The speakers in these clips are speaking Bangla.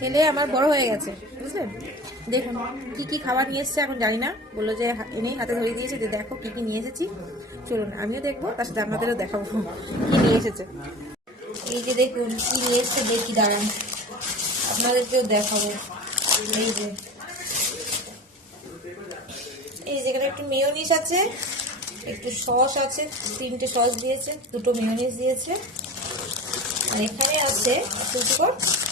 ছেলে আমার বড় হয়ে গেছে, বুঝলেন? দেখুন, কি কি খাবার নিয়ে এসেছে এখন জানি না। বলল যে এনেই হাতে ধরে দিয়েছে, যে দেখো কি কি নিয়ে এসেছি। চলুন, আমিও দেখব, তার সাথে আপনাদেরও দেখাবো কি নিয়ে এসেছে। এই যে দেখুন, কি নিয়ে এসেছে, দেখি, দাঁড়ান। আপনাদেরকেও দেখাবো। এই যে। এই যেখানে একটু মেয়োনিস আছে, একটু সস আছে, তিনটে সস দিয়েছে, দুটো মেয়োনিস দিয়েছে। আর এখানে আছে একটু কর? হুম।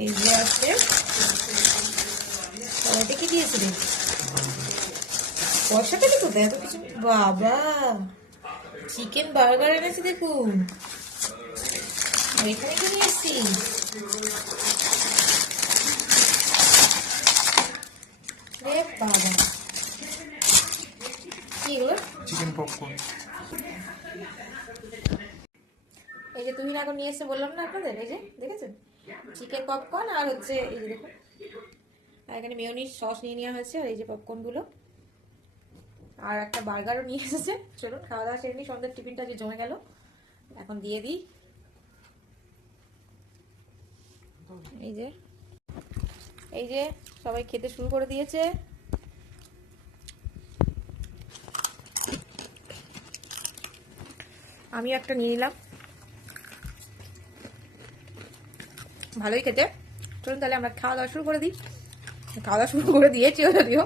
এই যে আছে কি দিয়েছে রে কোথায় এত কিছু বাবা চিকেন বার্গার এনেছে দেখুন। এখানে কি নিয়ে এসছি বাবা। কি এগুলো? চিকেন পপকর্ন এই যে তুমি এখন নিয়ে এসে বললাম না আপনাদের, এই যে দেখেছেন চিকেন পপকর্ন আর হচ্ছে এই যে দেখুন। আর এখানে মেয়নিজ সস নিয়ে নেওয়া হয়েছে, আর এই যে পপকর্নগুলো আর একটা বার্গারও নিয়ে এসেছে। চলুন, খাওয়া দাওয়া সেরে নিই সন্ধ্যের টিফিনটা যে জমে গেল। এখন দিয়ে দিই। এই যে এই যে সবাই খেতে শুরু করে দিয়েছে। আমিও একটা নিয়ে নিলাম। ভালোই খেতে। চলুন তাহলে আমরা খাওয়া দাওয়া শুরু করে দিই। খাওয়া দাওয়া শুরু করে দিয়েছি যদিও।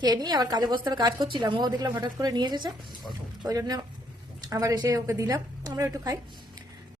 খেয়ে নিই আবার কাজে বসতে কাজ করছিলাম। ও দেখলাম হঠাৎ করে নিয়ে এসেছে। ওই জন্য আবার এসে ওকে দিলাম। আমরা একটু খাই।